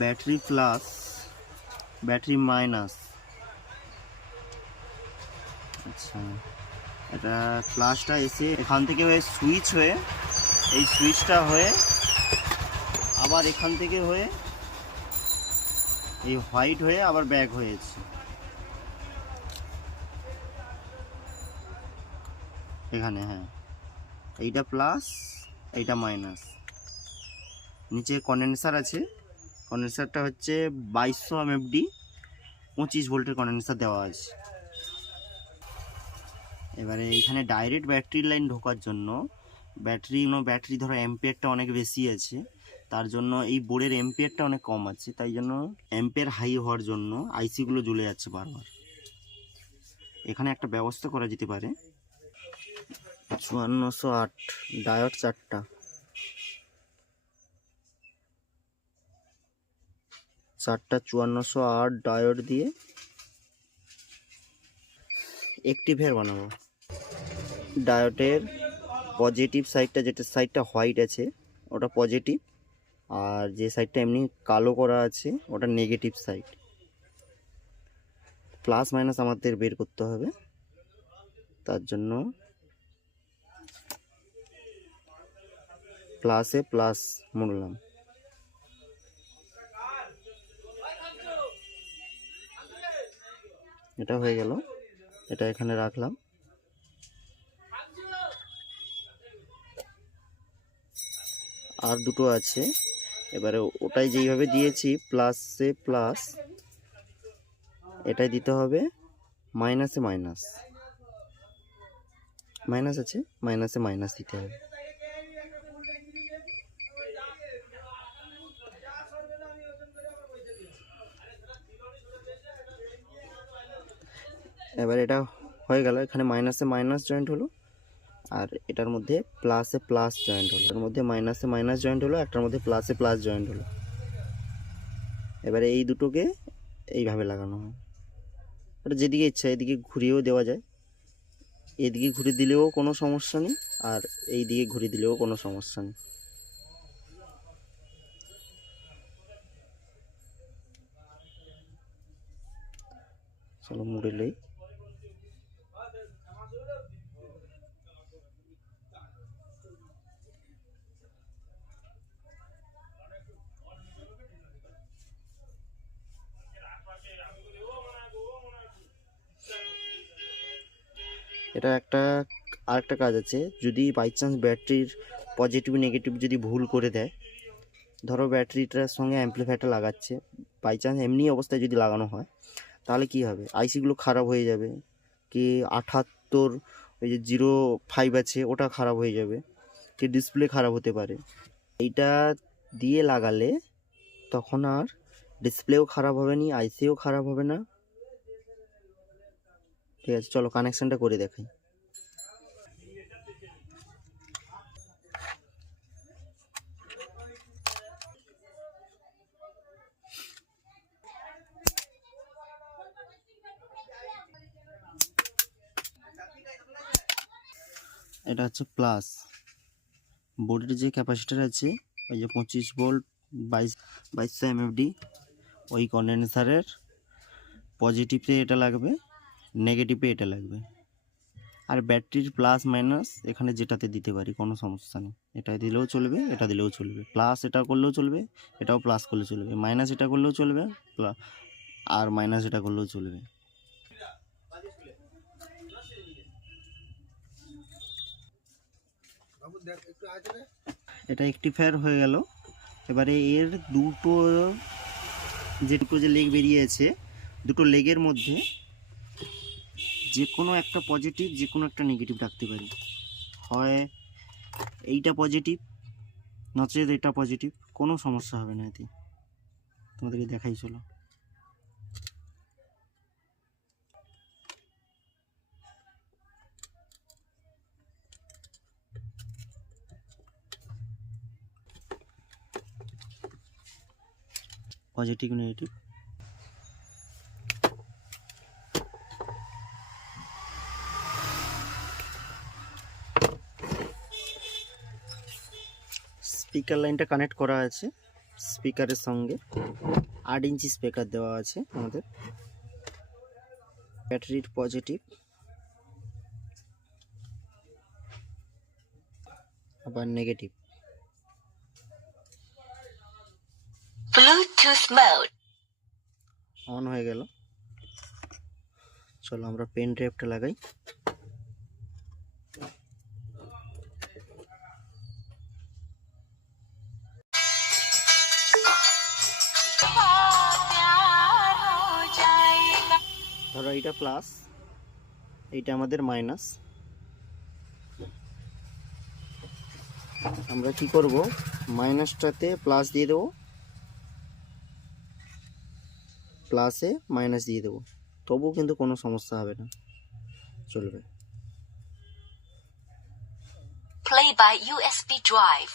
Battery plus, battery minus. আচ্ছা, এটা প্লাসটা এসে এখান থেকে হয়ে সুইচ হয়ে, এই সুইচটা হয়ে আবার এখান থেকে হয়ে এই হোয়াইট হয়ে আবার ব্যাক হয়েছে এখানে। হ্যাঁ, এইটা প্লাস, এইটা মাইনাস। নিচে কন্ডেন্সার আছে, কন্ডেন্সারটা হচ্ছে 2200 mfd, 25 ভোল্টের কন্ডেন্সার দেওয়া আছে। এবারে এইখানে ডাইরেক্ট ব্যাটারি লাইন ঢোকার জন্য ব্যাটারি ধরো অ্যাম্পিয়ারটা অনেক বেশি আছে, তার জন্য এই বোর্ডের অ্যাম্পিয়ারটা অনেক কম আছে, তাই জন্য অ্যাম্পিয়ার হাই হওয়ার জন্য আইসিগুলো জ্বলে যাচ্ছে বারবার। এখানে একটা ব্যবস্থা করা যেতে পারে। 5408 ডায়োড 4টা, 5408 ডায়োড দিয়ে একটিভের বানাবো। ডায়োডের পজিটিভ সাইডটা, যেটা সাইডটা হোয়াইট আছে ওটা পজিটিভ, আর যে সাইডটা এমনি কালো করা আছে ওটা নেগেটিভ সাইড। প্লাস মাইনাস আমাদের বের করতে হবে, তার জন্য প্লাসে প্লাস মুড়লাম। এটা হয়ে গেল, এটা এখানে রাখলাম। আর দুটো আছে, এবারে ওটাই যেইভাবে দিয়েছি প্লাসে প্লাস, এটাই দিতে হবে মাইনাসে মাইনাস। মাইনাস আছে, মাইনাসে মাইনাস দিতে হবে। এবার এটা হয়ে গেল, এখানে মাইনাসে মাইনাস জয়েন্ট হলো, আর এটার মধ্যে প্লাসে প্লাস জয়েন্ট হলো। এর মধ্যে মাইনাসে মাইনাস জয়েন্ট হলো, একটার মধ্যে প্লাসে প্লাস জয়েন্ট হলো। এবারে এই দুটোকে এইভাবে লাগানো হয়। এটা যেদিকে ইচ্ছা এদিকে ঘুরিয়েও দেওয়া যায়, এদিকে ঘুরে দিলেও কোনো সমস্যা নেই, আর এই দিকে ঘুরে দিলেও কোনো সমস্যা নেই। চলো মুড়ে লই। এটা আরেকটা কাজ আছে, যদি বাই চান্স ব্যাটারির পজিটিভ নেগেটিভ যদি ভুল করে দেয়, ধরো ব্যাটারিটার সঙ্গে অ্যাম্পলিফায়ারটা লাগাচ্ছে, বাই চান্স এমনি অবস্থায় যদি লাগানো হয়, তাহলে কি হবে, আইসিগুলো খারাপ হয়ে যাবে, কি 78 ওই যে 05 আছে ওটা খারাপ হয়ে যাবে, কি ডিসপ্লে খারাপ হতে পারে। এইটা দিয়ে লাগালে তখন আর ডিসপ্লেও খারাপ হবে না, আইসিও খারাপ হবে না। ঠিক আছে, চলো কানেকশানটা করে দেখাই। এটা হচ্ছে প্লাস, বোর্ডের যে ক্যাপাসিটার আছে ওই যে 25 ভোল্ট 2200 mfd, ওই কন্ডেন্সারের পজিটিভে এটা লাগবে, নেগেটিভে এটা লাগবে। আর ব্যাটারির প্লাস মাইনাস এখানে যেটাতে দিতে পারি, কোনো সমস্যা নেই। এটা দিলেও চলবে, এটা দিলেও চলবে, প্লাস এটা করলেও চলবে, এটাও প্লাস করলে চলবে, মাইনাস এটা করলেও চলবে, আর মাইনাস এটা করলেও চলবে। এটা একটিফায়ার হয়ে গেল। এবারে এর দুটো যে লেগ বেরিয়েছে, দুটো লেগের মধ্যে যে কোনো একটা পজিটিভ, যে কোনো একটা নেগেটিভ রাখতে পারি। হয় এইটা পজিটিভ, নচেত এটা পজিটিভ, কোনো সমস্যা হবে না এতে। তোমাদেরকে দেখাই, চলো। পজিটিভ নেগেটিভ, স্পিকার লাইনটা কানেক্ট করা আছে, স্পিকারের সঙ্গে 8 ইঞ্চি স্পিকার দেওয়া আছে আমাদের। ব্যাটারির পজিটিভ আবার নেগেটিভ। Bluetooth mode. অন হয়ে গেল। চলো আমরা পেন ড্রাইভটা লাগাই। ধরো এইটা প্লাস, এইটা আমাদের মাইনাস। আমরা কি করব, মাইনাসটাতে প্লাস দিয়ে দেবো, প্লাসে মাইনাস দিয়ে দেবো, তবুও কিন্তু কোনো সমস্যা হবে না, চলবে। Play by USB drive.